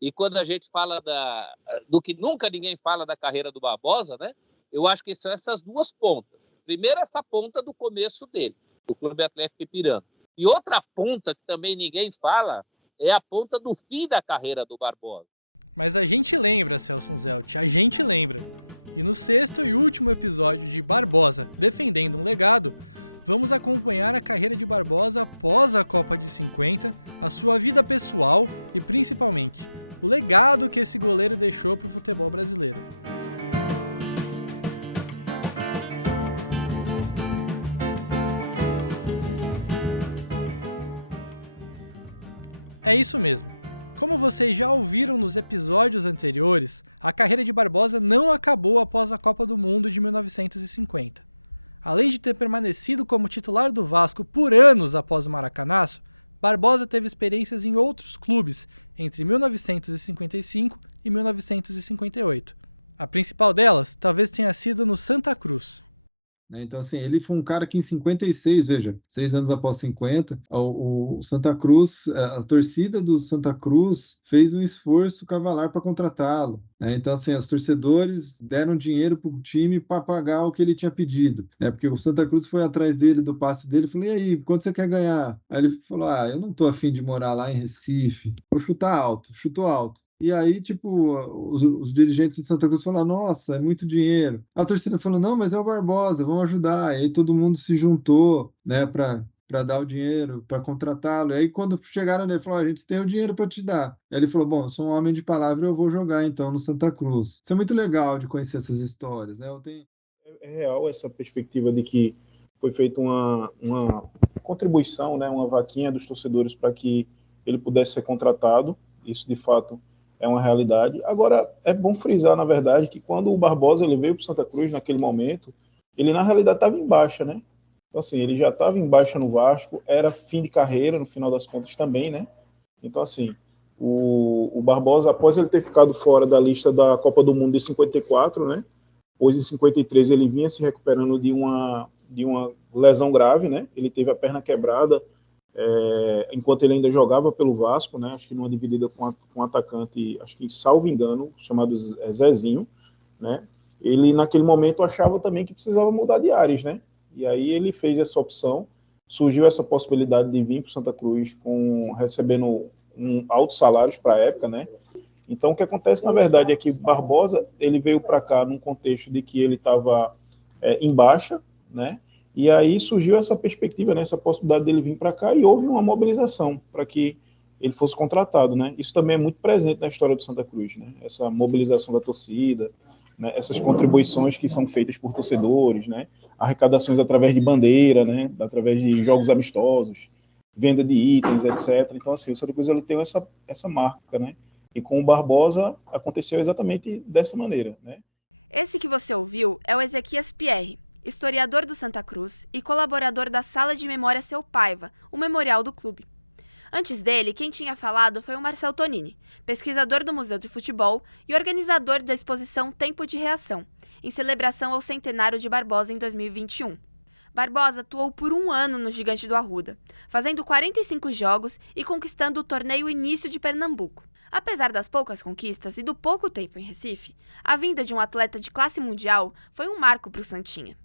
E quando a gente fala do que nunca ninguém fala da carreira do Barbosa, né? Eu acho que são essas duas pontas. Primeiro, essa ponta do começo dele, do Clube Atlético Ipiranga. E outra ponta que também ninguém fala é a ponta do fim da carreira do Barbosa. Mas a gente lembra, Celso Zelt, a gente lembra. E no sexto e último episódio de Barbosa, Defendendo um Legado, vamos acompanhar a carreira de Barbosa após a Copa de 50, a sua vida pessoal e, principalmente, o legado que esse goleiro deixou para o futebol brasileiro. É isso mesmo. Como vocês já ouviram nos episódios anteriores, a carreira de Barbosa não acabou após a Copa do Mundo de 1950. Além de ter permanecido como titular do Vasco por anos após o Maracanaço, Barbosa teve experiências em outros clubes entre 1955 e 1958. A principal delas talvez tenha sido no Santa Cruz. Então, assim, ele foi um cara que em 56, veja, 6 anos após 50, o Santa Cruz, a torcida do Santa Cruz fez um esforço cavalar para contratá-lo. Então, assim, os torcedores deram dinheiro para o time para pagar o que ele tinha pedido. Porque o Santa Cruz foi atrás dele, do passe dele, e falou, e aí, quanto você quer ganhar? Aí ele falou, eu não estou afim de morar lá em Recife, vou chutar alto, chutou alto. E aí, tipo, os dirigentes de Santa Cruz falaram, nossa, é muito dinheiro. A torcida falou, não, mas é o Barbosa, vamos ajudar. E aí todo mundo se juntou, né, para dar o dinheiro, para contratá-lo. E aí quando chegaram nele, falou, a gente tem o dinheiro para te dar. Aí ele falou, bom, eu sou um homem de palavra, eu vou jogar então no Santa Cruz. Isso é muito legal de conhecer essas histórias, né? É real essa perspectiva de que foi feita uma contribuição, né, uma vaquinha dos torcedores para que ele pudesse ser contratado. Isso, de fato, é uma realidade. Agora, é bom frisar, na verdade, que quando o Barbosa ele veio para o Santa Cruz, naquele momento, ele, na realidade, estava em baixa, né? Então, assim, ele já estava em baixa no Vasco, era fim de carreira, no final das contas, também, né? Então, assim, o Barbosa, após ele ter ficado fora da lista da Copa do Mundo de 54, né? Hoje, em 53, ele vinha se recuperando de uma lesão grave, né? Ele teve a perna quebrada, enquanto ele ainda jogava pelo Vasco, né, acho que numa dividida com um atacante, acho que salvo engano, chamado Zezinho, né, ele naquele momento achava também que precisava mudar de ares, né, e aí ele fez essa opção, surgiu essa possibilidade de vir para o Santa Cruz recebendo altos salários para a época, né, então o que acontece na verdade é que Barbosa, ele veio para cá num contexto de que ele estava em baixa, né, e aí surgiu essa perspectiva, né, essa possibilidade dele vir para cá e houve uma mobilização para que ele fosse contratado, né? Isso também é muito presente na história do Santa Cruz, né? Essa mobilização da torcida, né? Essas contribuições que são feitas por torcedores, né? Arrecadações através de bandeira, né? Através de jogos amistosos, venda de itens, etc. Então, assim, o Santa Cruz ele tem essa marca, né? E com o Barbosa aconteceu exatamente dessa maneira, né? Esse que você ouviu é o Ezequias Pierre, historiador do Santa Cruz e colaborador da Sala de Memória Seu Paiva, o memorial do clube. Antes dele, quem tinha falado foi o Marcel Tonini, pesquisador do Museu de Futebol e organizador da exposição Tempo de Reação, em celebração ao centenário de Barbosa em 2021. Barbosa atuou por 1 ano no Gigante do Arruda, fazendo 45 jogos e conquistando o torneio Início de Pernambuco. Apesar das poucas conquistas e do pouco tempo em Recife, a vinda de um atleta de classe mundial foi um marco para o Santinha.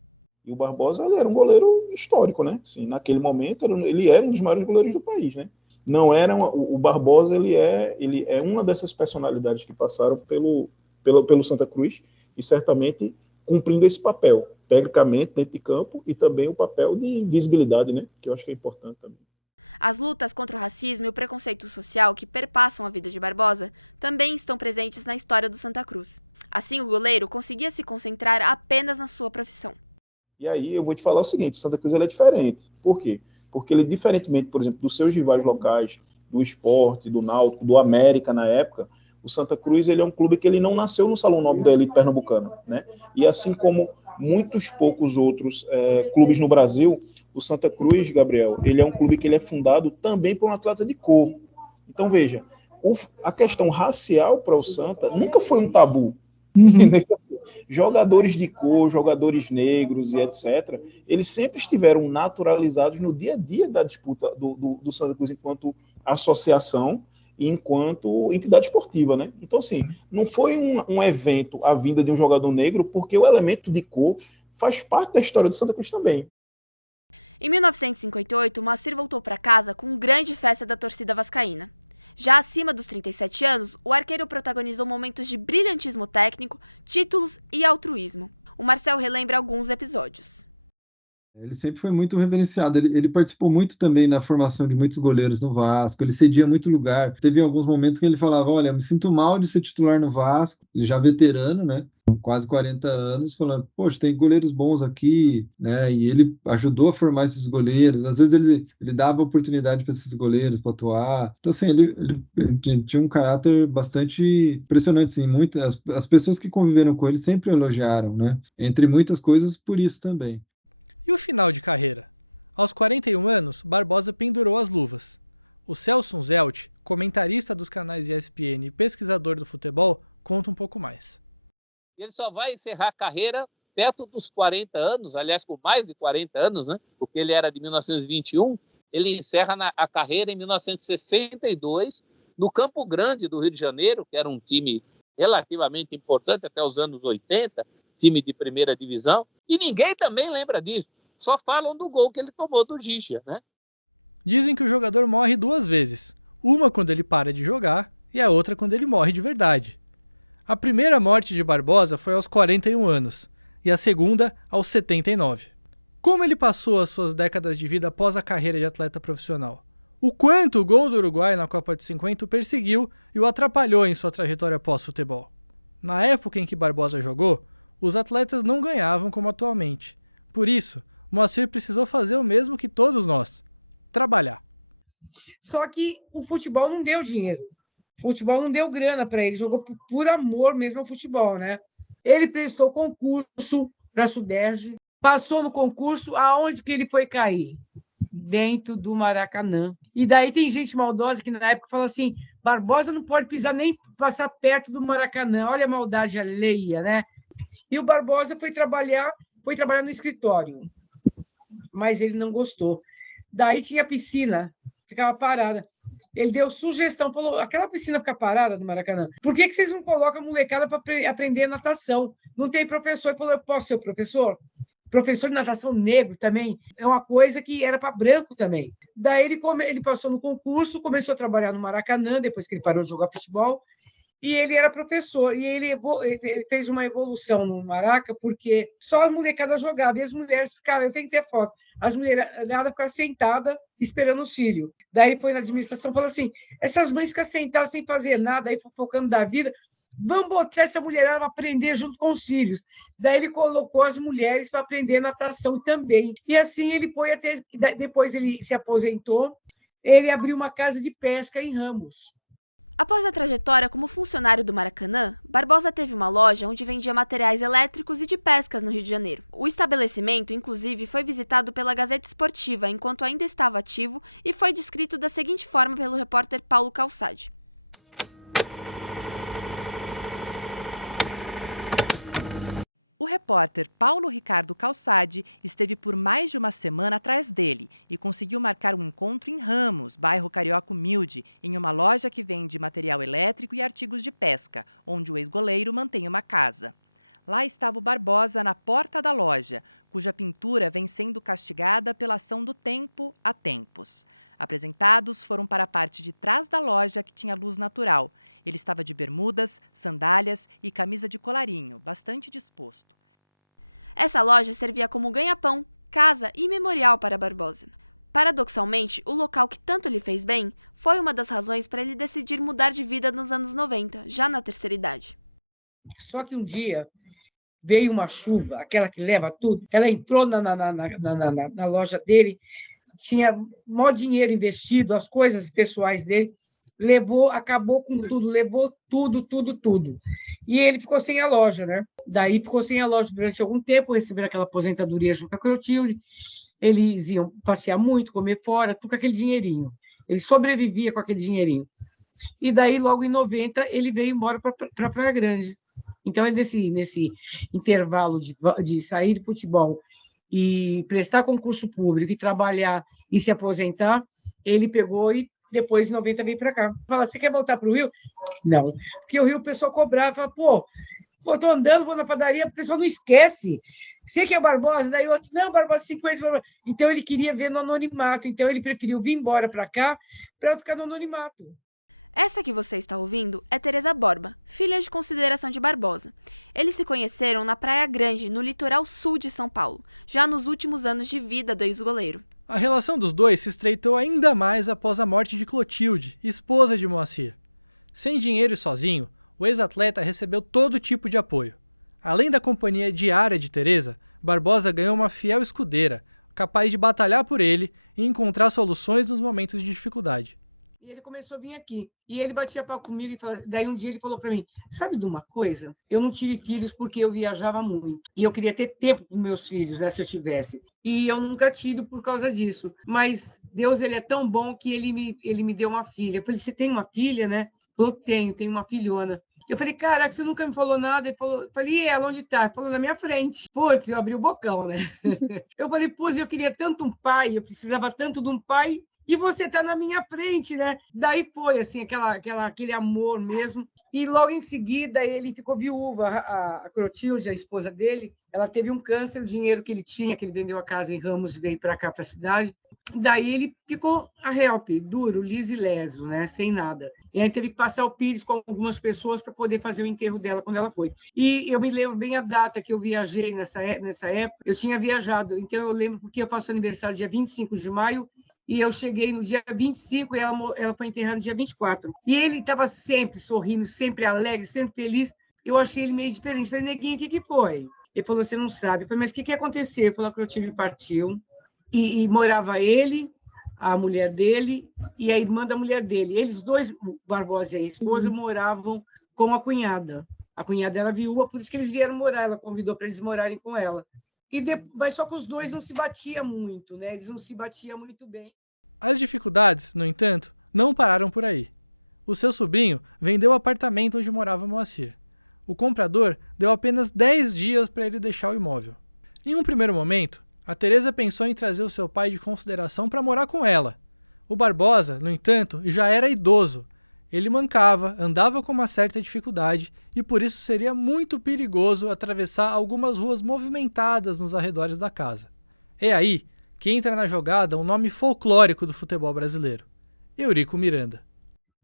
E o Barbosa ele era um goleiro histórico, né? Assim, naquele momento ele era um dos maiores goleiros do país, né? Não era o Barbosa ele é uma dessas personalidades que passaram pelo Santa Cruz e certamente cumprindo esse papel, tecnicamente dentro de campo e também o papel de visibilidade, né? Que eu acho que é importante também. As lutas contra o racismo e o preconceito social que perpassam a vida de Barbosa também estão presentes na história do Santa Cruz. Assim, o goleiro conseguia se concentrar apenas na sua profissão. E aí eu vou te falar o seguinte, o Santa Cruz ele é diferente. Por quê? Porque ele, diferentemente, por exemplo, dos seus rivais locais, do Sport, do Náutico, do América na época, o Santa Cruz ele é um clube que ele não nasceu no Salão Nobre da elite pernambucana, né? E assim como muitos poucos outros clubes no Brasil, o Santa Cruz, Gabriel, ele é um clube que ele é fundado também por um atleta de cor. Então, veja, a questão racial para o Santa nunca foi um tabu. Jogadores de cor, jogadores negros e etc., eles sempre estiveram naturalizados no dia a dia da disputa do Santa Cruz enquanto associação enquanto entidade esportiva, né? Então, assim, não foi um evento a vinda de um jogador negro, porque o elemento de cor faz parte da história do Santa Cruz também. Em 1958, o Moacir voltou para casa com grande festa da torcida vascaína. Já acima dos 37 anos, o arqueiro protagonizou momentos de brilhantismo técnico, títulos e altruísmo. O Marcel relembra alguns episódios. Ele sempre foi muito reverenciado. Ele participou muito também na formação de muitos goleiros no Vasco. Ele cedia muito lugar. Teve alguns momentos que ele falava: olha, me sinto mal de ser titular no Vasco. Ele já veterano, né? Com quase 40 anos, falando: poxa, tem goleiros bons aqui, né? E ele ajudou a formar esses goleiros. Às vezes ele dava oportunidade para esses goleiros para atuar. Então, assim, ele tinha um caráter bastante impressionante. Assim, as pessoas que conviveram com ele sempre elogiaram, né? Entre muitas coisas, por isso também. E o final de carreira? Aos 41 anos, Barbosa pendurou as luvas. O Celso Zelt, comentarista dos canais ESPN e pesquisador do futebol, conta um pouco mais. Ele só vai encerrar a carreira perto dos 40 anos, aliás, com mais de 40 anos, né? Porque ele era de 1921, ele encerra a carreira em 1962, no Campo Grande do Rio de Janeiro, que era um time relativamente importante até os anos 80, time de primeira divisão, e ninguém também lembra disso. Só falam do gol que ele tomou do Gigia, né? Dizem que o jogador morre 2 vezes. Uma quando ele para de jogar e a outra quando ele morre de verdade. A primeira morte de Barbosa foi aos 41 anos e a segunda aos 79. Como ele passou as suas décadas de vida após a carreira de atleta profissional? O quanto o gol do Uruguai na Copa de 50 o perseguiu e o atrapalhou em sua trajetória pós-futebol? Na época em que Barbosa jogou, os atletas não ganhavam como atualmente. Por isso, Moacir precisou fazer o mesmo que todos nós: trabalhar. Só que o futebol não deu dinheiro. O futebol não deu grana para ele. Jogou por amor mesmo ao futebol, né? Ele prestou concurso para a Suderj, passou no concurso, aonde que ele foi cair? Dentro do Maracanã. E daí tem gente maldosa que na época fala assim: Barbosa não pode pisar nem passar perto do Maracanã. Olha a maldade alheia, né? E o Barbosa foi trabalhar no escritório, mas ele não gostou. Daí tinha piscina, ficava parada. Ele deu sugestão, falou: aquela piscina fica parada no Maracanã, por que vocês não colocam a molecada para aprender natação? Não tem professor. Ele falou: eu posso ser o professor? Professor de natação negro também é uma coisa que era para branco também. Daí ele passou no concurso, começou a trabalhar no Maracanã, depois que ele parou de jogar futebol, e ele era professor. E ele fez uma evolução no Maraca, porque só a molecada jogava, e as mulheres ficavam, eu tenho que ter foto, as mulheradas ficavam sentadas esperando o filho. Daí ele foi na administração e falou assim: essas mães ficam sentadas sem fazer nada, aí fofocando da vida, vamos botar essa mulherada para aprender junto com os filhos. Daí ele colocou as mulheres para aprender natação também. E assim ele foi até... Depois ele se aposentou, ele abriu uma casa de pesca em Ramos. Após a trajetória como funcionário do Maracanã, Barbosa teve uma loja onde vendia materiais elétricos e de pesca no Rio de Janeiro. O estabelecimento, inclusive, foi visitado pela Gazeta Esportiva enquanto ainda estava ativo e foi descrito da seguinte forma pelo repórter Paulo Calçade. O repórter Paulo Ricardo Calçade esteve por mais de uma semana atrás dele e conseguiu marcar um encontro em Ramos, bairro carioca humilde, em uma loja que vende material elétrico e artigos de pesca, onde o ex-goleiro mantém uma casa. Lá estava o Barbosa na porta da loja, cuja pintura vem sendo castigada pela ação do tempo há tempos. Apresentados foram para a parte de trás da loja, que tinha luz natural. Ele estava de bermudas, sandálias e camisa de colarinho, bastante disposto. Essa loja servia como ganha-pão, casa e memorial para Barbosa. Paradoxalmente, o local que tanto lhe fez bem foi uma das razões para ele decidir mudar de vida nos anos 90, já na terceira idade. Só que um dia veio uma chuva, aquela que leva tudo, ela entrou na loja dele, tinha maior dinheiro investido, as coisas pessoais dele, acabou com tudo, levou tudo. E ele ficou sem a loja, né? Daí ficou sem a loja durante algum tempo, receberam aquela aposentadoria junto com a Clotilde, eles iam passear muito, comer fora, tudo com aquele dinheirinho. Ele sobrevivia com aquele dinheirinho. E daí, logo em 90, ele veio embora para Praia Grande. Então, nesse intervalo de sair de futebol e prestar concurso público e trabalhar e se aposentar, ele pegou e Depois, em 90, veio para cá. Fala, você quer voltar para o Rio? Não. Porque o Rio o pessoal cobrava. Fala, pô, tô andando, vou na padaria, o pessoal não esquece. Você que é o Barbosa? Daí outro, não, Barbosa 50. Barbosa. Então, ele queria ver no anonimato. Então, ele preferiu vir embora para cá para ficar no anonimato. Essa que você está ouvindo é Teresa Borba, filha de Consideração de Barbosa. Eles se conheceram na Praia Grande, no litoral sul de São Paulo, já nos últimos anos de vida do ex-goleiro. A relação dos dois se estreitou ainda mais após a morte de Clotilde, esposa de Moacir. Sem dinheiro e sozinho, o ex-atleta recebeu todo tipo de apoio. Além da companhia diária de Teresa, Barbosa ganhou uma fiel escudeira, capaz de batalhar por ele e encontrar soluções nos momentos de dificuldade. E ele começou a vir aqui. E ele batia papo comigo. Daí um dia ele falou para mim, sabe de uma coisa? Eu não tive filhos porque eu viajava muito. E eu queria ter tempo com meus filhos, né, se eu tivesse. E eu nunca tive por causa disso. Mas Deus, ele é tão bom que ele me deu uma filha. Eu falei, você tem uma filha, né? Ele falou, tenho uma filhona. Eu falei, caraca, você nunca me falou nada. Ele falou, eu falei, e ela, onde está? Ele falou, na minha frente. Putz, eu abri o bocão, né? Eu falei, putz, eu queria tanto um pai, eu precisava tanto de um pai. E você está na minha frente, né? Daí foi, assim, aquele amor mesmo. E logo em seguida ele ficou viúva. A Clotilde, a esposa dele, ela teve um câncer, o dinheiro que ele tinha, que ele vendeu a casa em Ramos e veio para cá, para a cidade. Daí ele ficou a help, duro, liso e leso, né? Sem nada. E aí teve que passar o Pires com algumas pessoas para poder fazer o enterro dela quando ela foi. E eu me lembro bem a data que eu viajei nessa época. Eu tinha viajado, então eu lembro porque eu faço aniversário dia 25 de maio, e eu cheguei no dia 25 e ela foi enterrada no dia 24. E ele estava sempre sorrindo, sempre alegre, sempre feliz. Eu achei ele meio diferente. Falei, neguinho, o que foi? Ele falou, você não sabe. Eu falei, mas o que aconteceu? Ele falou, a Clotilde partiu. E morava ele, a mulher dele e a irmã da mulher dele. Eles dois, o Barbosa e a esposa, moravam com a cunhada. A cunhada era viúva, por isso que eles vieram morar. Ela convidou para eles morarem com ela. Mas só que os dois não se batiam muito, né? Eles não se batiam muito bem. As dificuldades, no entanto, não pararam por aí. O seu sobrinho vendeu o apartamento onde morava Moacir. O comprador deu apenas 10 dias para ele deixar o imóvel. Em um primeiro momento, a Teresa pensou em trazer o seu pai de consideração para morar com ela. O Barbosa, no entanto, já era idoso. Ele mancava, andava com uma certa dificuldade e por isso seria muito perigoso atravessar algumas ruas movimentadas nos arredores da casa. É aí que entra na jogada um nome folclórico do futebol brasileiro, Eurico Miranda.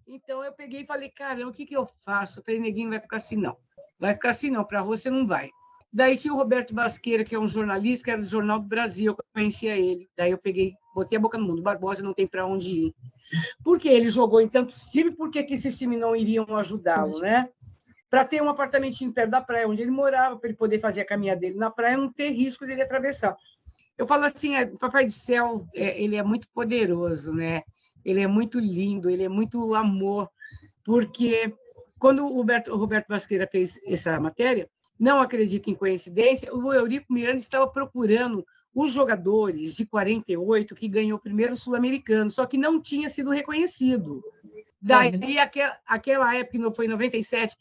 Então eu peguei e falei, caramba, o que eu faço? Eu falei, neguinho, não vai ficar assim não. Vai ficar assim não, para a rua você não vai. Daí tinha o Roberto Basqueira, que é um jornalista, que era do Jornal do Brasil, eu conhecia ele. Daí eu peguei, botei a boca no mundo, Barbosa não tem para onde ir. Porque ele jogou em tantos times, por que esses times não iriam ajudá-lo, né? Para ter um apartamentinho perto da praia, onde ele morava, para ele poder fazer a caminhada dele na praia, não ter risco dele atravessar. Eu falo assim, Papai do Céu, ele é muito poderoso, né? Ele é muito lindo, ele é muito amor, porque quando o Roberto Basqueira fez essa matéria, não acredito em coincidência, o Eurico Miranda estava procurando os jogadores de 48 que ganhou o primeiro Sul-Americano, só que não tinha sido reconhecido. Daí, aquela época, que foi em 97,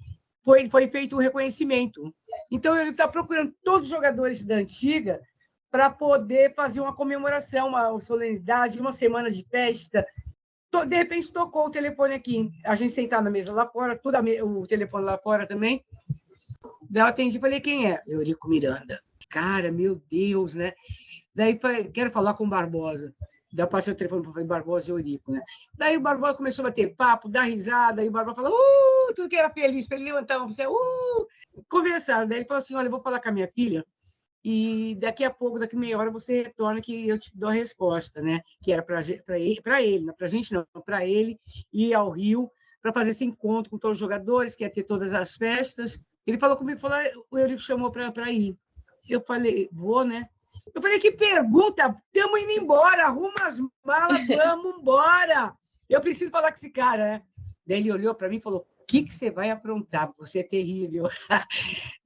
foi feito o reconhecimento. Então, ele está procurando todos os jogadores da antiga para poder fazer uma comemoração, uma solenidade, uma semana de festa. De repente, tocou o telefone aqui. A gente sentada na mesa lá fora, o telefone lá fora também. Daí eu atendi e falei, quem é? Eurico Miranda. Cara, meu Deus, né? Daí quero falar com o Barbosa. Daí eu passei o telefone para o Barbosa e Eurico, né? Daí o Barbosa começou a bater papo, dar risada, aí o Barbosa falou, tudo que era feliz, para ele levantar uma pessoa, conversaram. Daí ele falou assim, olha, eu vou falar com a minha filha e daqui a pouco, daqui meia hora, você retorna que eu te dou a resposta, né? Que era para ele, não para a gente não, para ele ir ao Rio para fazer esse encontro com todos os jogadores, que ia ter todas as festas. Ele falou comigo, o Eurico chamou para ir. Eu falei, vou, né? Eu falei, que pergunta? Estamos indo embora, arruma as malas, vamos embora. Eu preciso falar com esse cara, né? Daí ele olhou para mim e falou, o que você vai aprontar? Você é terrível.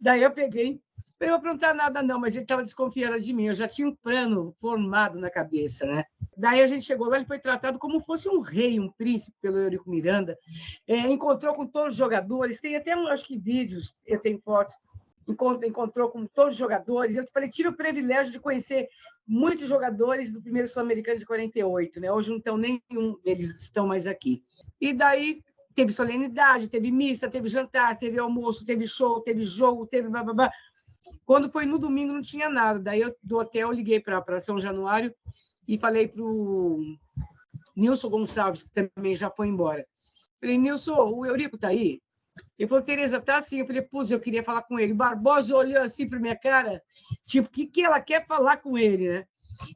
Daí eu peguei, não ia aprontar nada não, mas ele estava desconfiando de mim. Eu já tinha um plano formado na cabeça, né? Daí a gente chegou lá, ele foi tratado como fosse um rei, um príncipe pelo Eurico Miranda. Encontrou com todos os jogadores, tem até, acho que vídeos, eu tenho fotos. encontrou com todos os jogadores. Eu falei, tive o privilégio de conhecer muitos jogadores do primeiro Sul-Americano de 48, né? Hoje não estão nenhum deles estão mais aqui. E daí teve solenidade, teve missa, teve jantar, teve almoço, teve show, teve jogo, teve blá. Quando foi no domingo não tinha nada. Daí eu, do hotel eu liguei para São Januário e falei para o Nilson Gonçalves, que também já foi embora. Falei, Nilson, o Eurico está aí? Ele falou, Tereza, tá assim. Eu falei, putz, eu queria falar com ele. O Barbosa olhou assim para minha cara, tipo, o que ela quer falar com ele, né?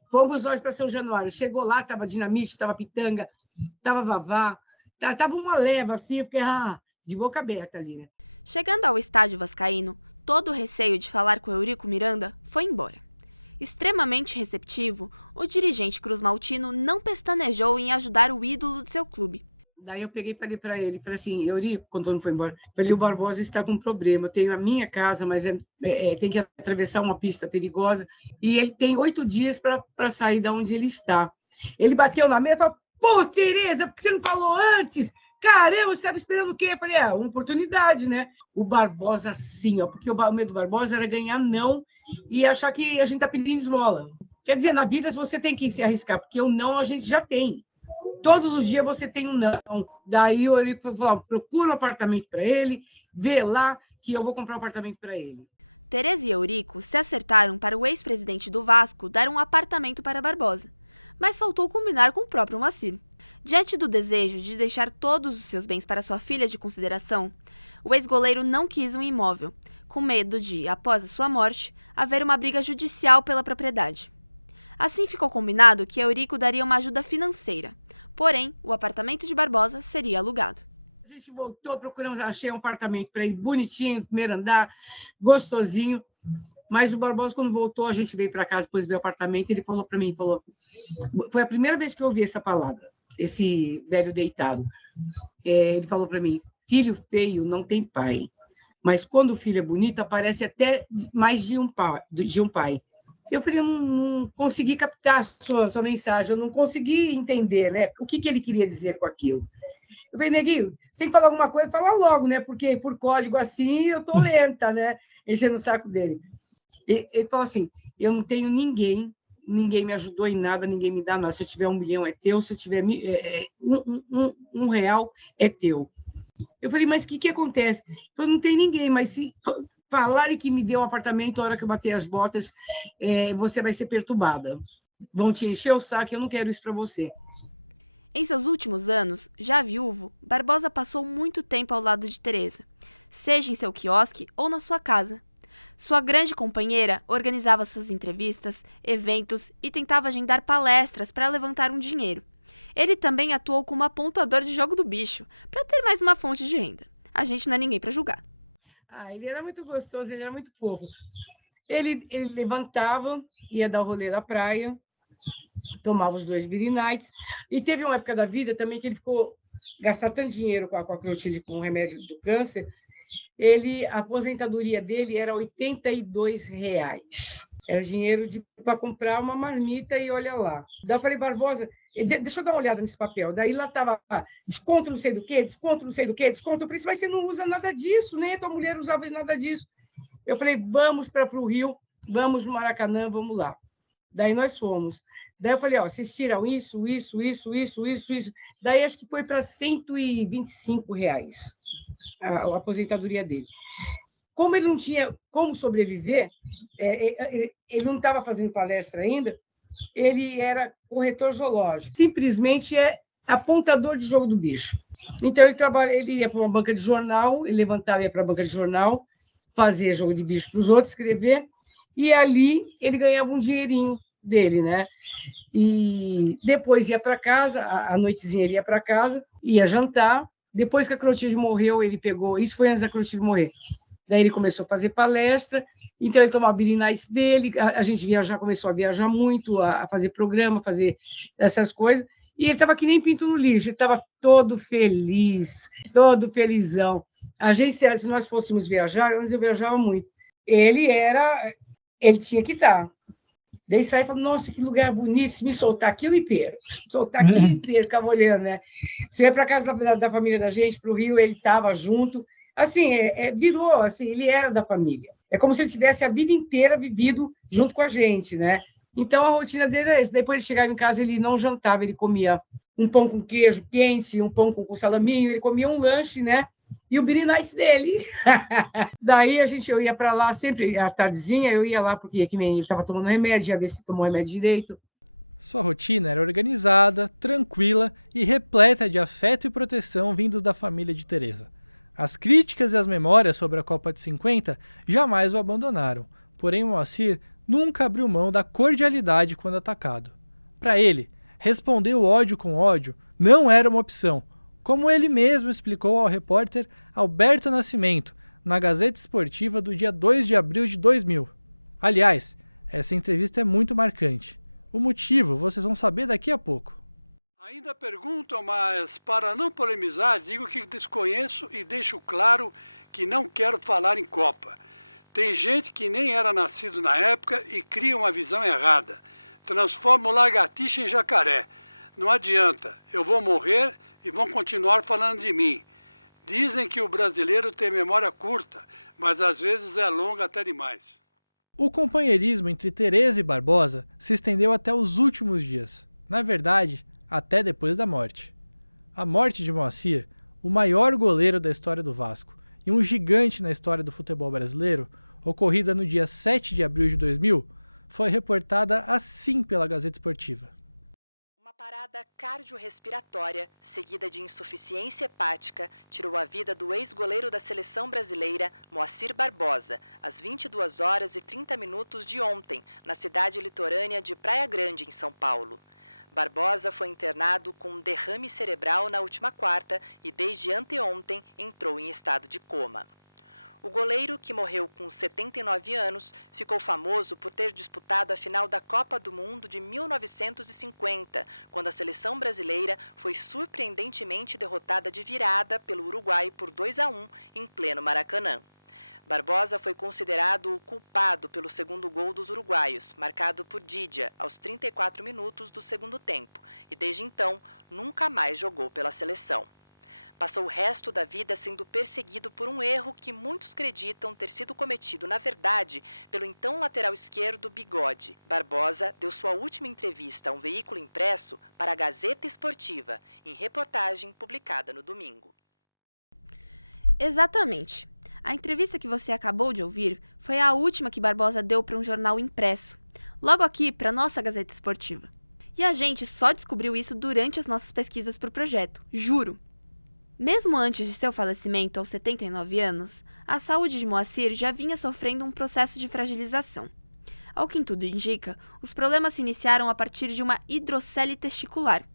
Fomos nós para São Januário. Chegou lá, estava Dinamite, estava Pitanga, estava Vavá, estava uma leva assim, eu fiquei de boca aberta ali, né? Chegando ao estádio vascaíno, todo o receio de falar com Eurico Miranda foi embora. Extremamente receptivo, o dirigente cruzmaltino não pestanejou em ajudar o ídolo de seu clube. Daí eu peguei e falei para ele, falei assim, Eurico, quando não foi embora, falei, o Barbosa está com um problema, eu tenho a minha casa, mas tem que atravessar uma pista perigosa, e ele tem 8 dias para sair de onde ele está. Ele bateu na mesa e falou, pô, Tereza, por que você não falou antes? Caramba, você estava esperando o quê? Eu falei, uma oportunidade, né? O Barbosa, sim, porque o medo do Barbosa era ganhar não e achar que a gente está pedindo esmola. Quer dizer, na vida você tem que se arriscar, porque o não a gente já tem. Todos os dias você tem um não. Daí o Eurico falou, procura um apartamento para ele, vê lá que eu vou comprar um apartamento para ele. Tereza e Eurico se acertaram para o ex-presidente do Vasco dar um apartamento para Barbosa, mas faltou combinar com o próprio Moacir. Diante do desejo de deixar todos os seus bens para sua filha de consideração, o ex-goleiro não quis um imóvel, com medo de, após a sua morte, haver uma briga judicial pela propriedade. Assim ficou combinado que Eurico daria uma ajuda financeira, porém, o apartamento de Barbosa seria alugado. A gente voltou, procuramos, achei um apartamento para ele, bonitinho, primeiro andar, gostosinho, mas o Barbosa, quando voltou, a gente veio para casa, depois veio o apartamento, ele falou para mim, foi a primeira vez que eu ouvi essa palavra, esse velho deitado. Ele falou para mim, filho feio não tem pai, mas quando o filho é bonito, aparece até mais de um pai. Eu falei, eu não consegui captar a sua mensagem, eu não consegui entender, né? O que ele queria dizer com aquilo. Eu falei, Neguinho, você tem que falar alguma coisa, fala logo, né? Porque por código assim eu tô lenta, né? Enchendo o saco dele. Ele falou assim, eu não tenho ninguém me ajudou em nada, ninguém me dá nada. Se eu tiver 1 milhão é teu, se eu tiver um real é teu. Eu falei, mas o que acontece? Ele falou, não tem ninguém, mas se falarem que me deu um apartamento, a hora que eu bater as botas, você vai ser perturbada. Vão te encher o saco, eu não quero isso para você. Em seus últimos anos, já viúvo, Barbosa passou muito tempo ao lado de Tereza, seja em seu quiosque ou na sua casa. Sua grande companheira organizava suas entrevistas, eventos e tentava agendar palestras para levantar um dinheiro. Ele também atuou como apontador de jogo do bicho, para ter mais uma fonte de renda. A gente não é ninguém para julgar. Ele era muito gostoso, ele era muito fofo. Ele levantava, ia dar o rolê da praia, tomava os 2 Beer Nights, e teve uma época da vida também que ele ficou gastar tanto dinheiro com a Clotilde, com o remédio do câncer, a aposentadoria dele era R$82. Era dinheiro para comprar uma marmita e olha lá. Daí eu falei, Barbosa, deixa eu dar uma olhada nesse papel. Daí lá estava desconto não sei do quê, desconto não sei do quê, desconto o preço, mas você não usa nada disso, nem a tua mulher usava nada disso. Eu falei, vamos para o Rio, vamos no Maracanã, vamos lá. Daí nós fomos. Daí eu falei, vocês tiram isso. Daí acho que foi para R$125 a aposentadoria dele. Como ele não tinha como sobreviver, ele não estava fazendo palestra ainda, ele era corretor zoológico. Simplesmente apontador de jogo do bicho. Então, ele ia para uma banca de jornal, ele levantava e ia para a banca de jornal, fazia jogo de bicho para os outros, escrever, e ali ele ganhava um dinheirinho dele, né? E depois ia para casa, à noitezinha ele ia para casa, ia jantar. Depois que a Clotilde morreu, ele pegou... Isso foi antes da Clotilde morrer. Daí ele começou a fazer palestra, então ele tomava Beer Nights dele, a gente começou a viajar muito, a fazer programa, fazer essas coisas, e ele estava que nem pinto no lixo, ele estava todo feliz, todo felizão. A gente, se nós fôssemos viajar, antes eu viajava muito, ele tinha que estar. Daí sai e fala, nossa, que lugar bonito, se me soltar aqui, eu impero. Soltar aqui, eu impero, ficava olhando, né? Você ia para a casa da família da gente, para o Rio, ele estava junto. Assim, virou, assim, ele era da família. É como se ele tivesse a vida inteira vivido junto com a gente, né? Então, a rotina dele é essa. Depois de chegava em casa, ele não jantava, ele comia um pão com queijo quente, um pão com salaminho, ele comia um lanche, né? E o Billy Nice dele. Daí eu ia para lá sempre, à tardezinha, eu ia lá, porque que nem ele estava tomando remédio, ia ver se tomou remédio direito. Sua rotina era organizada, tranquila e repleta de afeto e proteção vindos da família de Teresa. As críticas e as memórias sobre a Copa de 50 jamais o abandonaram, porém Moacir nunca abriu mão da cordialidade quando atacado. Para ele, responder o ódio com ódio não era uma opção, como ele mesmo explicou ao repórter Alberto Nascimento, na Gazeta Esportiva do dia 2 de abril de 2000. Aliás, essa entrevista é muito marcante. O motivo vocês vão saber daqui a pouco. Ainda perguntam, mas para não polemizar, digo que desconheço e deixo claro que não quero falar em Copa. Tem gente que nem era nascido na época e cria uma visão errada. Transforma o lagartixa em jacaré. Não adianta, eu vou morrer e vão continuar falando de mim. Dizem que o brasileiro tem memória curta, mas às vezes é longa até demais. O companheirismo entre Teresa e Barbosa se estendeu até os últimos dias. Na verdade, até depois da morte. A morte de Moacir, o maior goleiro da história do Vasco e um gigante na história do futebol brasileiro, ocorrida no dia 7 de abril de 2000, foi reportada assim pela Gazeta Esportiva. Uma parada cardiorrespiratória, seguida de insuficiência hepática, tirou a vida do ex-goleiro da seleção brasileira, Moacir Barbosa, às 22 horas e 30 minutos de ontem, na cidade litorânea de Praia Grande, em São Paulo. Barbosa foi internado com um derrame cerebral na última quarta e desde anteontem entrou em estado de coma. O goleiro, que morreu com 79 anos, ficou famoso por ter disputado a final da Copa do Mundo de 1950, quando a seleção brasileira foi surpreendentemente derrotada de virada pelo Uruguai por 2-1 em pleno Maracanã. Barbosa foi considerado o culpado pelo segundo gol dos uruguaios, marcado por Didia, aos 34 minutos do segundo tempo, e desde então nunca mais jogou pela seleção. Passou o resto da vida sendo perseguido por um erro que muitos acreditam ter sido cometido, na verdade, pelo então lateral esquerdo Bigode. Barbosa deu sua última entrevista a um veículo impresso para a Gazeta Esportiva, em reportagem publicada no domingo. Exatamente. A entrevista que você acabou de ouvir foi a última que Barbosa deu para um jornal impresso, logo aqui para a nossa Gazeta Esportiva. E a gente só descobriu isso durante as nossas pesquisas para o projeto, juro. Mesmo antes de seu falecimento, aos 79 anos, a saúde de Moacir já vinha sofrendo um processo de fragilização. Ao que tudo indica, os problemas se iniciaram a partir de uma hidrocele testicular,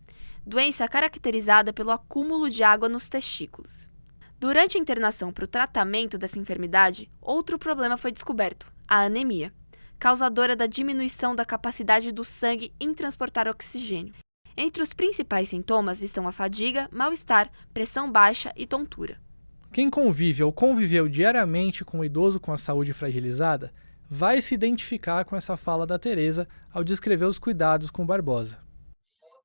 doença caracterizada pelo acúmulo de água nos testículos. Durante a internação para o tratamento dessa enfermidade, outro problema foi descoberto, a anemia, causadora da diminuição da capacidade do sangue em transportar oxigênio. Entre os principais sintomas estão a fadiga, mal-estar, pressão baixa e tontura. Quem convive ou conviveu diariamente com um idoso com a saúde fragilizada vai se identificar com essa fala da Teresa ao descrever os cuidados com Barbosa.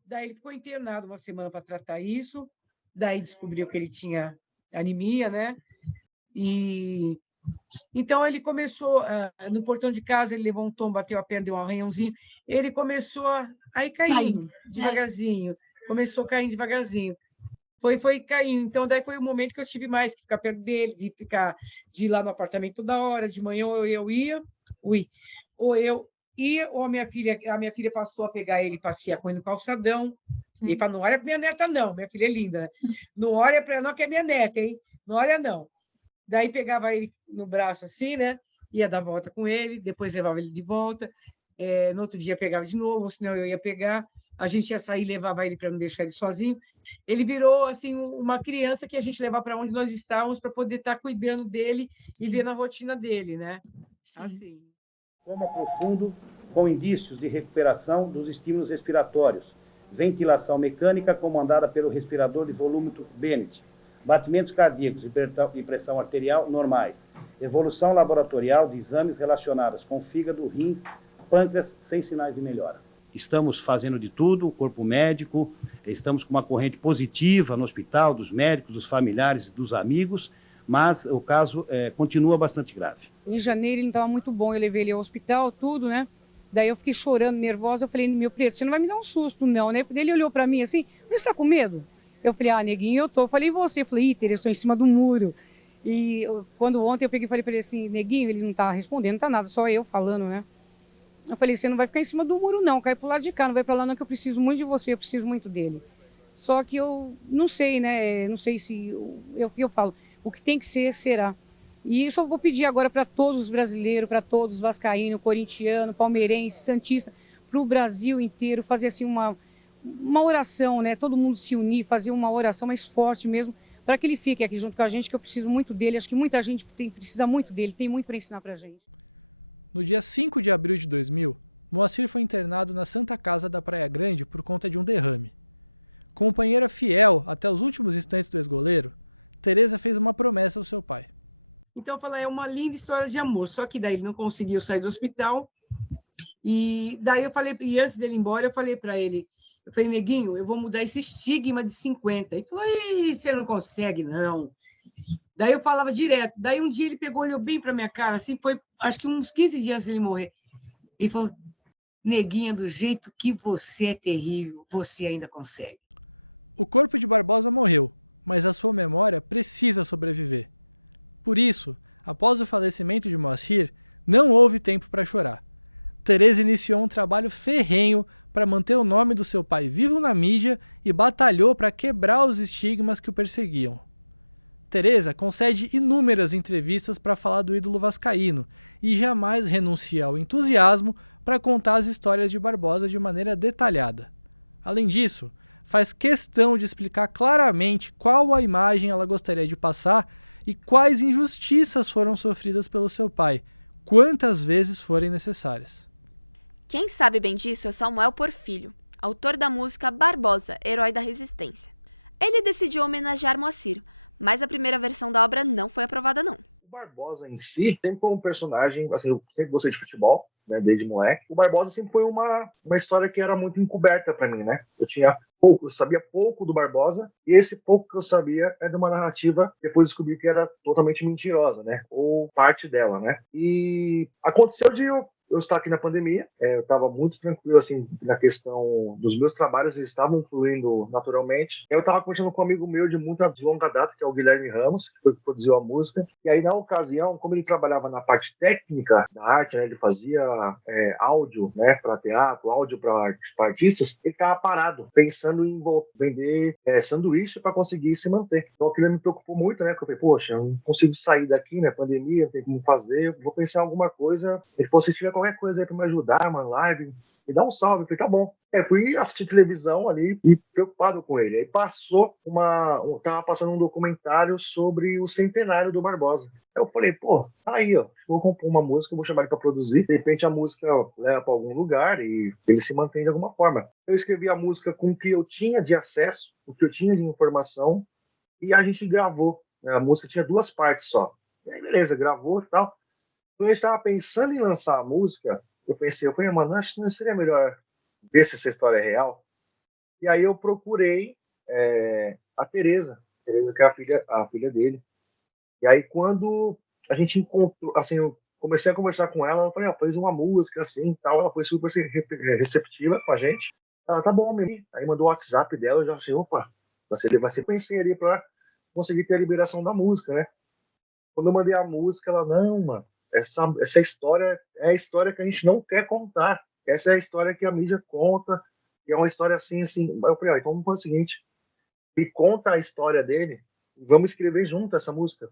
Daí ele ficou internado uma semana para tratar isso, daí descobriu que ele tinha anemia, né? E então ele começou, no portão de casa, ele levou um tombo, bateu a perna, deu um arranhãozinho, ele começou a ir caindo devagarzinho, começou caindo devagarzinho. Foi caindo. Então, daí foi o momento que eu tive mais que ficar perto dele, de ir lá no apartamento toda hora, de manhã ou eu ia, ou a minha filha passou a pegar ele, passear com ele no calçadão. Ele falou, não olha para minha neta, não, minha filha é linda, né? Não olha para ela, não, que é minha neta, hein? Não olha, não. Daí pegava ele no braço assim, né? Ia dar volta com ele, depois levava ele de volta. No outro dia pegava de novo, ou senão eu ia pegar. A gente ia sair e levava ele para não deixar ele sozinho. Ele virou assim uma criança que a gente levava para onde nós estávamos para poder estar cuidando dele e ver na rotina dele, né? Sim. Assim. Coma profundo com indícios de recuperação dos estímulos respiratórios. Ventilação mecânica comandada pelo respirador de volúmetro Bennett. Batimentos cardíacos e pressão arterial normais. Evolução laboratorial de exames relacionados com fígado, rins, pâncreas, sem sinais de melhora. Estamos fazendo de tudo, o corpo médico, estamos com uma corrente positiva no hospital, dos médicos, dos familiares, dos amigos, mas o caso continua bastante grave. Em janeiro ele não estava muito bom, eu levei ele ao hospital, tudo, né? Daí eu fiquei chorando, nervosa, eu falei, meu preto, você não vai me dar um susto, não, né? Ele olhou para mim assim, você está com medo? Eu falei, neguinho, eu tô. Eu falei, e você? Eu falei, Tereza, eu estou em cima do muro. E quando ontem eu peguei e falei para ele assim, neguinho, ele não tá respondendo, não tá nada, só eu falando, né? Eu falei, você não vai ficar em cima do muro não, cai pro lado de cá, não vai para lá não, que eu preciso muito de você, eu preciso muito dele. Só que eu não sei, né, não sei se, eu falo, o que tem que ser, será. E isso eu vou pedir agora para todos os brasileiros, para todos os vascaínos, corintiano, palmeirense, santista, para o Brasil inteiro, fazer assim uma oração, né, todo mundo se unir, fazer uma oração mais forte mesmo, para que ele fique aqui junto com a gente, que eu preciso muito dele, acho que muita gente precisa muito dele, tem muito para ensinar para a gente. No dia 5 de abril de 2000, Moacir foi internado na Santa Casa da Praia Grande por conta de um derrame. Companheira fiel até os últimos instantes do ex-goleiro, Tereza fez uma promessa ao seu pai. Então eu falei, é uma linda história de amor, só que daí ele não conseguiu sair do hospital, e daí eu falei, e antes dele ir embora, eu falei para ele, eu falei, neguinho, eu vou mudar esse estigma de 50. Ele falou, você não consegue, não. Daí eu falava direto. Daí um dia ele pegou, olhou bem para minha cara, assim, foi acho que uns 15 dias antes de ele morrer. Ele falou, neguinha, do jeito que você é terrível, você ainda consegue. O corpo de Barbosa morreu, mas a sua memória precisa sobreviver. Por isso, após o falecimento de Moacir, não houve tempo para chorar. Tereza iniciou um trabalho ferrenho para manter o nome do seu pai vivo na mídia e batalhou para quebrar os estigmas que o perseguiam. Tereza concede inúmeras entrevistas para falar do ídolo vascaíno e jamais renuncia ao entusiasmo para contar as histórias de Barbosa de maneira detalhada. Além disso, faz questão de explicar claramente qual a imagem ela gostaria de passar e quais injustiças foram sofridas pelo seu pai, quantas vezes forem necessárias. Quem sabe bem disso é Samuel Porfílio, autor da música Barbosa, Herói da Resistência. Ele decidiu homenagear Moacir, mas a primeira versão da obra não foi aprovada não. O Barbosa em si, sempre foi um personagem, assim, eu sempre gostei de futebol, né, desde moleque. O Barbosa sempre foi uma história que era muito encoberta para mim, né? Eu sabia pouco do Barbosa, e esse pouco que eu sabia é de uma narrativa que depois descobri que era totalmente mentirosa, né? Ou parte dela, né? E aconteceu de eu estar aqui na pandemia, eu estava muito tranquilo, assim, na questão dos meus trabalhos, eles estavam fluindo naturalmente. Eu estava conversando com um amigo meu de longa data, que é o Guilherme Ramos, que foi que produziu a música, e aí, na ocasião, como ele trabalhava na parte técnica da arte, né, ele fazia áudio, né, para teatro, áudio para artistas, ele estava parado, pensando em vender sanduíche para conseguir se manter. Então, aquilo me preocupou muito, né, porque eu falei, poxa, eu não consigo sair daqui, né, pandemia, não tem como fazer, vou pensar em alguma coisa. Ele falou, se tiver qualquer coisa aí pra me ajudar, uma live, me dá um salve. Eu falei, tá bom. Fui assistir televisão ali e preocupado com ele. Aí tava passando um documentário sobre o centenário do Barbosa. Aí eu falei, pô, tá aí, ó, vou compor uma música, vou chamar ele pra produzir. De repente a música leva pra algum lugar e ele se mantém de alguma forma. Eu escrevi a música com o que eu tinha de acesso, o que eu tinha de informação, e a gente gravou. A música tinha 2 partes só. E aí, beleza, gravou e tal. Quando eu estava pensando em lançar a música, eu falei, mano, acho que não seria melhor ver se essa história é real. E aí eu procurei a Tereza, que é a filha dele. E aí quando a gente encontrou, assim, eu comecei a conversar com ela, eu falei, fez uma música assim e tal, ela foi super receptiva com a gente. Ela, tá bom, mesmo. Aí mandou o WhatsApp dela, eu já achei, opa, vai ser conhecer ali para conseguir ter a liberação da música, né? Quando eu mandei a música, ela, não, mano, essa história é a história que a gente não quer contar. Essa é a história que a mídia conta, que é uma história assim. Eu falei, então vamos fazer o seguinte, me conta a história dele e vamos escrever junto essa música.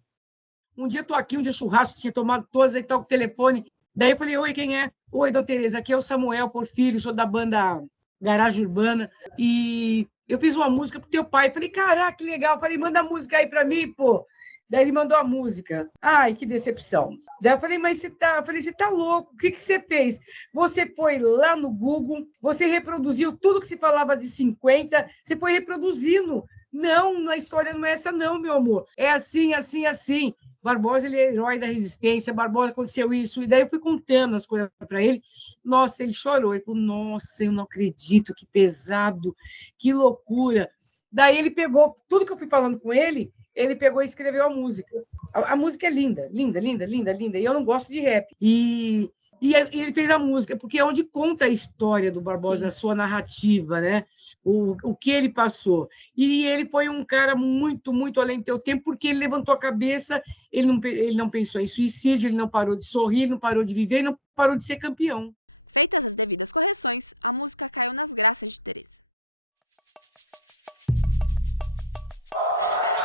Um dia eu tô aqui, um dia churrasco, tinha tomado todas, aí tá com o telefone. Daí eu falei, oi, quem é? Oi, dona Tereza, aqui é o Samuel Porfílio, sou da banda Garagem Urbana, e eu fiz uma música pro teu pai. Falei, caraca, que legal. Falei, manda a música aí pra mim, pô. Daí ele mandou a música. Ai, que decepção. Daí eu falei, mas você tá louco? O que você fez? Você foi lá no Google, você reproduziu tudo que se falava de 50, você foi reproduzindo. Não, a história não é essa não, meu amor. É assim, assim, assim. Barbosa, ele é herói da resistência, Barbosa aconteceu isso. E daí eu fui contando as coisas para ele. Nossa, ele chorou. Ele falou, nossa, eu não acredito, que pesado, que loucura. Daí ele pegou tudo que eu fui falando com ele, ele pegou e escreveu a música. A música é linda, linda, linda, linda, linda. E eu não gosto de rap. E ele fez a música, porque é onde conta a história do Barbosa, a sua narrativa, né? O que ele passou. E ele foi um cara muito, muito além do seu tempo, porque ele levantou a cabeça, ele não pensou em suicídio, ele não parou de sorrir, ele não parou de viver, ele não parou de ser campeão. Feitas as devidas correções, a música caiu nas graças de Teresa.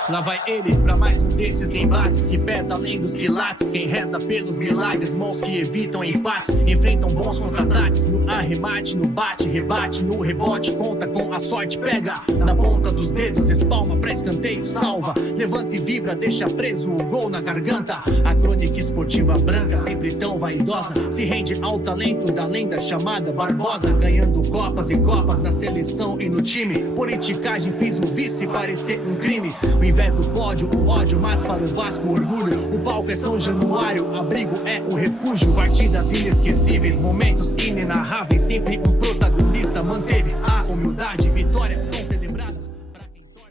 Lá vai ele pra mais um desses embates que pesa além dos quilates. Quem reza pelos milagres, mãos que evitam empates, enfrentam bons contra-ataques. No arremate, no bate, rebate, no rebote, conta com a sorte, pega na ponta dos dedos, espalma pra escanteio, salva, levanta e vibra, deixa preso o gol na garganta. A crônica esportiva branca, sempre tão vaidosa, se rende ao talento da lenda chamada Barbosa, ganhando copas e copas na seleção e no time. Politicagem fez o vice parecer um crime. O invés do pódio, o ódio, mas para o Vasco o orgulho. O palco é São Januário, abrigo é o refúgio. Partidas inesquecíveis, momentos inenarráveis. Sempre um protagonista manteve a humildade. Vitórias são celebradas.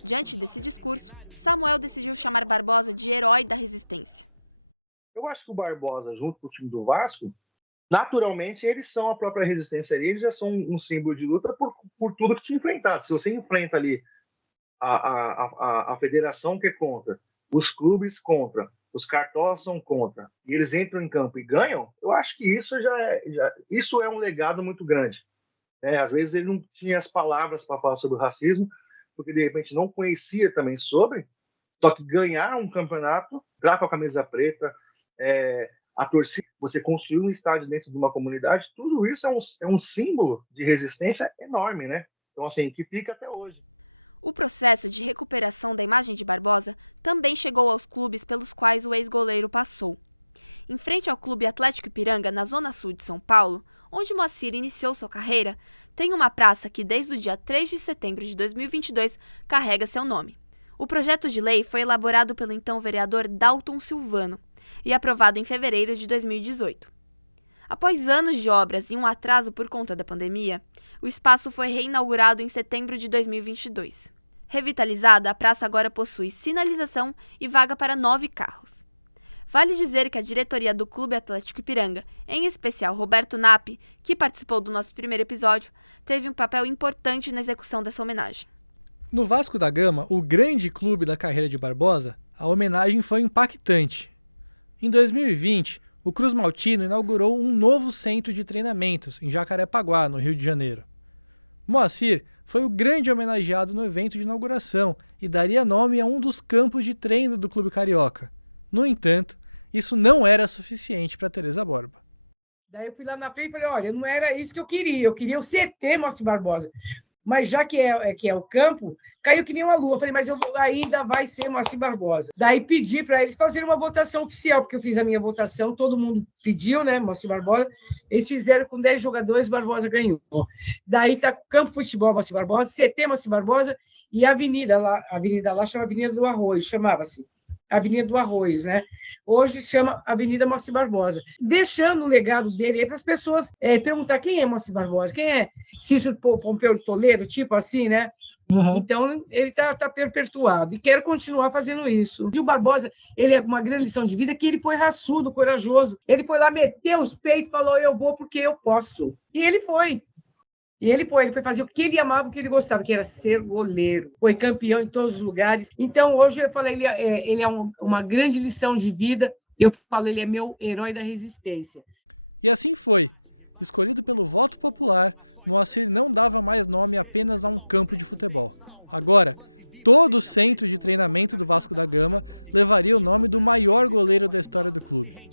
Diante desse discurso, Samuel decidiu chamar Barbosa de herói da resistência. Eu acho que o Barbosa, junto com o time do Vasco, naturalmente eles são a própria resistência ali, eles já são um símbolo de luta por tudo que te enfrentar. Se você enfrenta ali a federação que é contra, os clubes contra, os cartolas são contra, e eles entram em campo e ganham, eu acho que isso isso é um legado muito grande. Às vezes ele não tinha as palavras para falar sobre o racismo, porque de repente não conhecia também sobre, só que ganhar um campeonato, entrar com a camisa preta, a torcida, você construir um estádio dentro de uma comunidade, tudo isso é um símbolo de resistência enorme, né? Então, assim, que fica até hoje. O processo de recuperação da imagem de Barbosa também chegou aos clubes pelos quais o ex-goleiro passou. Em frente ao Clube Atlético Ipiranga, na zona sul de São Paulo, onde Moacir iniciou sua carreira, tem uma praça que desde o dia 3 de setembro de 2022 carrega seu nome. O projeto de lei foi elaborado pelo então vereador Dalton Silvano e aprovado em fevereiro de 2018. Após anos de obras e um atraso por conta da pandemia, o espaço foi reinaugurado em setembro de 2022. Revitalizada, a praça agora possui sinalização e vaga para 9 carros. Vale dizer que a diretoria do Clube Atlético Ipiranga, em especial Roberto Napi, que participou do nosso primeiro episódio, teve um papel importante na execução dessa homenagem. No Vasco da Gama, o grande clube da carreira de Barbosa, a homenagem foi impactante. Em 2020, o Cruz Maltino inaugurou um novo centro de treinamentos em Jacarepaguá, no Rio de Janeiro. Moacir foi o grande homenageado no evento de inauguração e daria nome a um dos campos de treino do clube carioca. No entanto, isso não era suficiente para Teresa Borba. Daí eu fui lá na frente e falei, olha, não era isso que eu queria o CT Moacir Barbosa. Mas já que é o campo, caiu que nem uma lua. Eu falei, mas ainda vai ser Moacir Barbosa. Daí pedi para eles fazerem uma votação oficial, porque eu fiz a minha votação, todo mundo pediu, né, Moacir Barbosa. Eles fizeram com 10 jogadores, Barbosa ganhou. Daí tá Campo Futebol Moacir Barbosa, CT Moacir Barbosa e a avenida lá chama Avenida do Arroz, chamava-se. Avenida do Arroz, né? Hoje chama Avenida Moacir Barbosa. Deixando o legado dele aí para as pessoas perguntar quem é Moacir Barbosa, quem é Cícero Pompeu de Toledo, tipo assim, né? Uhum. Então, ele tá perpetuado e quero continuar fazendo isso. E o Barbosa, ele é uma grande lição de vida que ele foi raçudo, corajoso. Ele foi lá, meteu os peitos e falou, eu vou porque eu posso. E ele foi. Ele foi fazer o que ele amava, o que ele gostava, que era ser goleiro. Foi campeão em todos os lugares. Então, hoje eu falei, ele é uma grande lição de vida. Eu falo, ele é meu herói da resistência. E assim foi. Escolhido pelo voto popular, Moacir não dava mais nome apenas a um campo de futebol. Agora, todo o centro de treinamento do Vasco da Gama levaria o nome do maior goleiro da história do clube.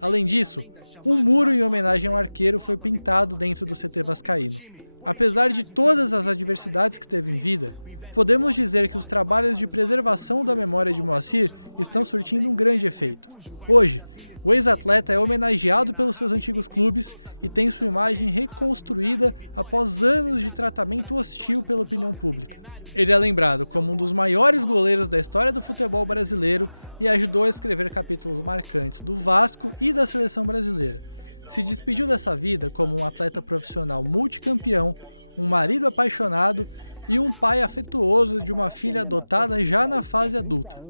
Além disso, um muro em homenagem ao arqueiro foi pintado dentro do CT vascaíno. Apesar de todas as adversidades que teve em vida, podemos dizer que os trabalhos de preservação da memória de Moacir estão surtindo um grande efeito. Hoje, o ex-atleta é homenageado pelos seus antigos clubes e tem sua imagem reconstruída após anos de tratamento hostil pela opinião pública. Ele é lembrado como um dos maiores goleiros da história do futebol brasileiro e ajudou a escrever capítulos marcantes do Vasco e da seleção brasileira. Se despediu dessa vida como um atleta profissional multicampeão, um marido apaixonado e um pai afetuoso de uma filha adotada já na fase adulta.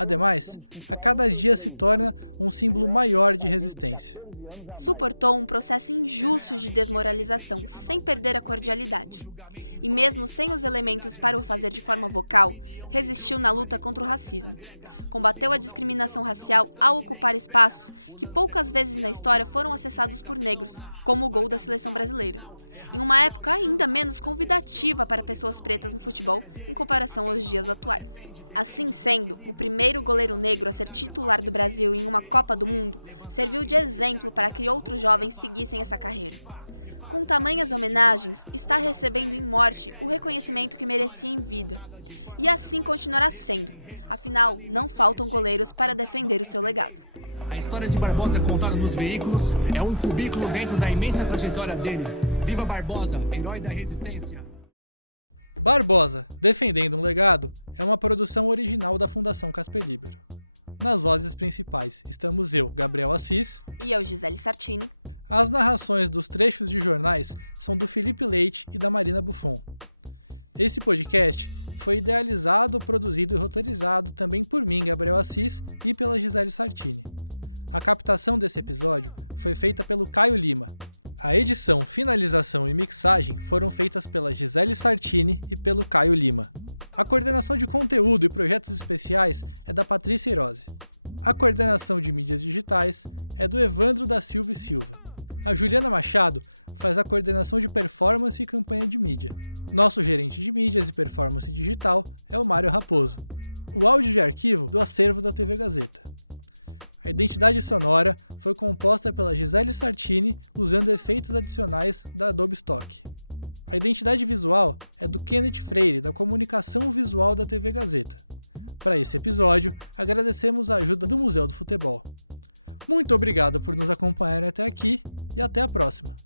Ademais, a cada dia se torna um símbolo maior de resistência. Suportou um processo injusto de desmoralização, sem perder a cordialidade. E mesmo sem os elementos para o fazer de forma vocal, resistiu na luta contra o racismo. Combateu a discriminação racial ao ocupar espaços que poucas vezes na história foram acessados por negros, como o gol da seleção brasileira. Em uma época ainda menos convidativa para pessoas pretas no futebol, em comparação aos dias atuais. Assim sendo, o primeiro goleiro negro a ser titular do Brasil em uma Copa do Mundo serviu de exemplo para que outros jovens seguissem essa carreira. Com tamanhas homenagens, está recebendo em morte o reconhecimento que merecia em vida. E assim continuará sendo, afinal, não faltam goleiros para defender o seu legado. A história de Barbosa contada nos veículos é um cubículo dentro da imensa trajetória dele. Viva Barbosa, herói da resistência! Barbosa, defendendo um legado, é uma produção original da Fundação Casper Libero. Nas vozes principais estamos eu, Gabriel Assis, e eu, Gisele Sartini. As narrações dos trechos de jornais são do Felipe Leite e da Marina Buffon. Esse podcast foi idealizado, produzido e roteirizado também por mim, Gabriel Assis, e pela Gisele Sartini. A captação desse episódio foi feita pelo Caio Lima. A edição, finalização e mixagem foram feitas pela Gisele Sartini e pelo Caio Lima. A coordenação de conteúdo e projetos especiais é da Patrícia Hirose. A coordenação de mídias digitais é do Evandro da Silva e Silva. A Juliana Machado faz a coordenação de performance e campanha de mídia. Nosso gerente de mídias e performance digital é o Mário Raposo. O áudio de arquivo do acervo da TV Gazeta. A identidade sonora foi composta pela Gisele Sartini usando efeitos adicionais da Adobe Stock. A identidade visual é do Kenneth Freire, da Comunicação Visual da TV Gazeta. Para esse episódio, agradecemos a ajuda do Museu do Futebol. Muito obrigado por nos acompanharem até aqui e até a próxima!